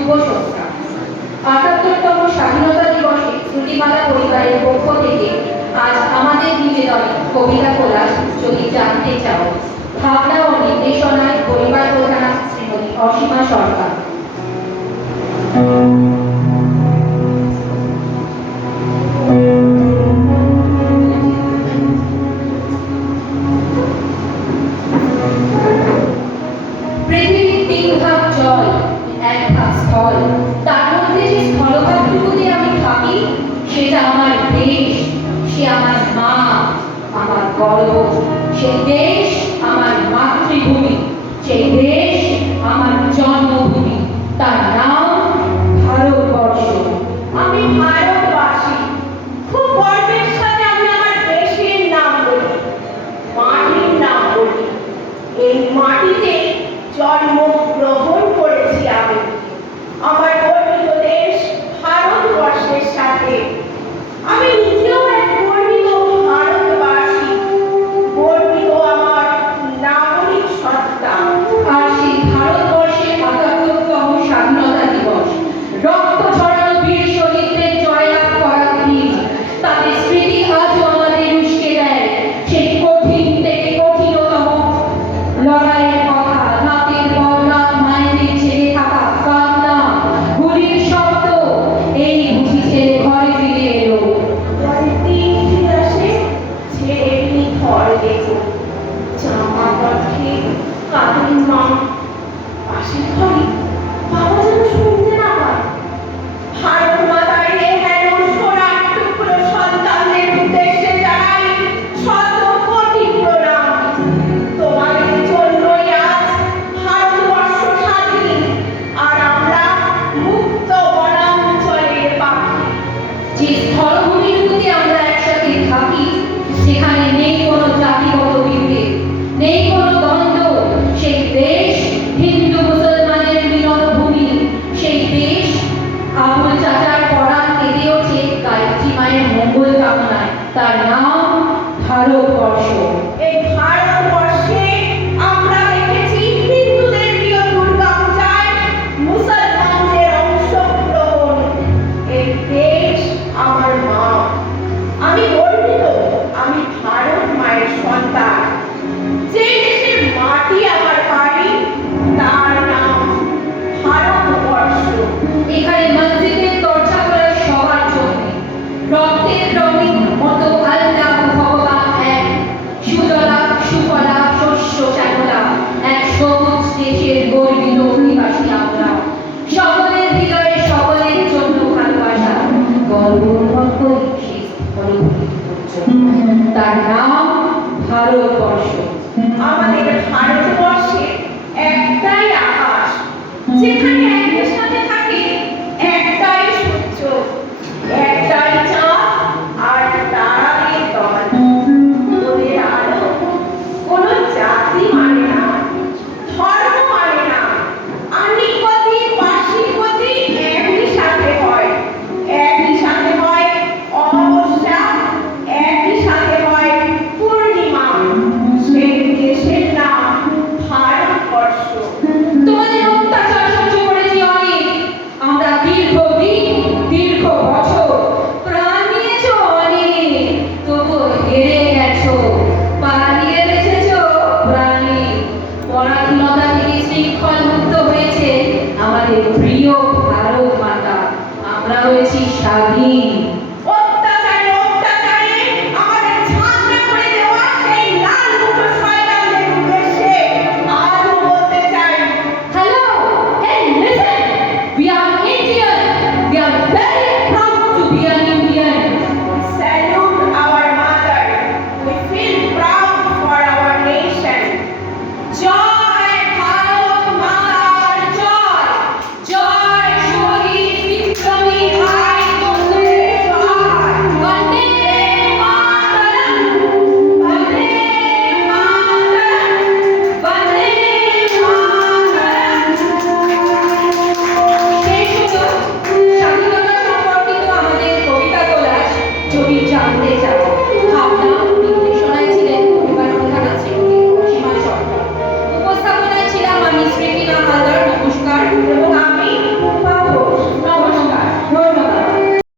শুভ সন্ধ্যা। ৭৮তম স্বাধীনতা দিবসে শ্রুতিমালা পরিবারের পক্ষ থেকে আজ আমাদের নিবেদনে কবিতা কোলাজ যদি জানতে চাও। ভাবনা ও নির্দেশনায় পরিবার প্রধান শ্রীমতী অসীমা সরকার। পৃথিবীর ৩ ভাগ জল, ১ ভাগ স্থল। তার মধ্যে যে স্থলভাগটুকুতে আমি থাকি সেটা আমার দেশ, সে আমার মা, আমার গর্ব। সেই দেশ আমার মাতৃভূমি, সেই দেশ আমার জন্মভূমি। তার নাম ভারতবর্ষ। আমি ভারতবাসী। খুব গর্বের সাথে আমি আমার দেশের নাম বলি, মাটির নাম বলি। এই মাটিতে জন্মগ্রহণ করেছি আমি। আমার গর্বিত দেশ ভারতবর্ষের সাথে আমি নিজেও এক গর্বিত ভারতবাসী, গর্বিত আমার নাগরিক সত্তা। আর সেই ভারতবর্ষের ৭৮তম স্বাধীনতা দিবস, রক্ত ঝরানো বীর শহীদদের জয়লাভ করার দিন। তাদের স্মৃতি আজও আমাদের উস্কে দেয় সেই কঠিন থেকে কঠিনতম লড়াইয়ের কথা। রাতের পর রাত মায়েদের ছেড়ে থাকা কান্না, গুলির শব্দ, এই বুঝি ছেড়ে ঘরে ফিরে এলো। দিন ফিরে আসে, ছেড়ে এমনি ঘর দেখো, জামা কাঠে কাঁদেন মা। পাশের ঘরে বাবা যেন শুনতে না পায়। ভারত মাতার এ হেন সোনার টুকরো সন্তানদের উদ্দেশ্যে জানাই শত কোটি প্রণাম। তোমাদের জন্যই আজ ভারতবর্ষ স্বাধীন, আর আমরা মুক্ত বনাঞ্চলের পাখি। যে স্থলভূমিটুকুতে আমরা একসাথে থাকি সেখানে নেই কোনো জাতিগত বিভেদ, নেই কোনো দ্বন্দ্ব। সেই দেশ হিন্দু মুসলমানের মিলন ভূমি। সেই দেশ আবুল চাচার পরাণ কেঁদে ওঠে গায়ত্রী মায়ের মঙ্গল কামনায়। তার নাম ভারতবর্ষ। এই ভারতবর্ষে আমরা দেখেছি হিন্দুদের প্রিয় দুর্গা পূজায় মুসলমানদের অংশগ্রহণ। এই দেশ আমার মা। আমি গর্বিত, আমি ভারত মায়ের সন্তান। যে দেশের মাটি আমার বাড়ি, তার নাম ভারতবর্ষ। এখানে মসজিদের দরজা খোলা সবার জন্য। রক্তের রঙিন মতো আল্লাহ ভগবান এক। সুজলা সুফলা শস্য শ্যামলা, এক সবুজ দেশের গর্বিত অধিবাসী আমরা। সকলের হৃদয়ে সকলের জন্য ভালোবাসা, গর্ব করি সেই স্থলভূমি। তার নাম ভারতবর্ষ। আমাদের ভারতবর্ষে একটাই আকাশ, যেখানে একই সাথে থাকে একটাই সূর্য, একটাই চাঁদ আর তারাদের দল। ওদের আলো কোনো জাতি মানে না, ধর্ম মানে না। আনিকতি বার্ষিকতি একই সাথে হয়, একই সাথে হয় অমাবস্যা, একই সাথে হয় পূর্ণিমা। সেই দেশের নাম ভারতবর্ষ। তোমাদের অত্যাচার সহ্য করেছি অনেক আমরা, দীর্ঘদিন দীর্ঘ বছর। প্রাণ নিয়েছো অনেক, তবুও হেরে গেছো। পালিয়ে বেঁচেছো প্রাণে। পরাধীনতা থেকে শৃঙ্খল মুক্ত হয়েছে আমাদের প্রিয় ভারত মাতা। আমরা হয়েছি স্বাধীন।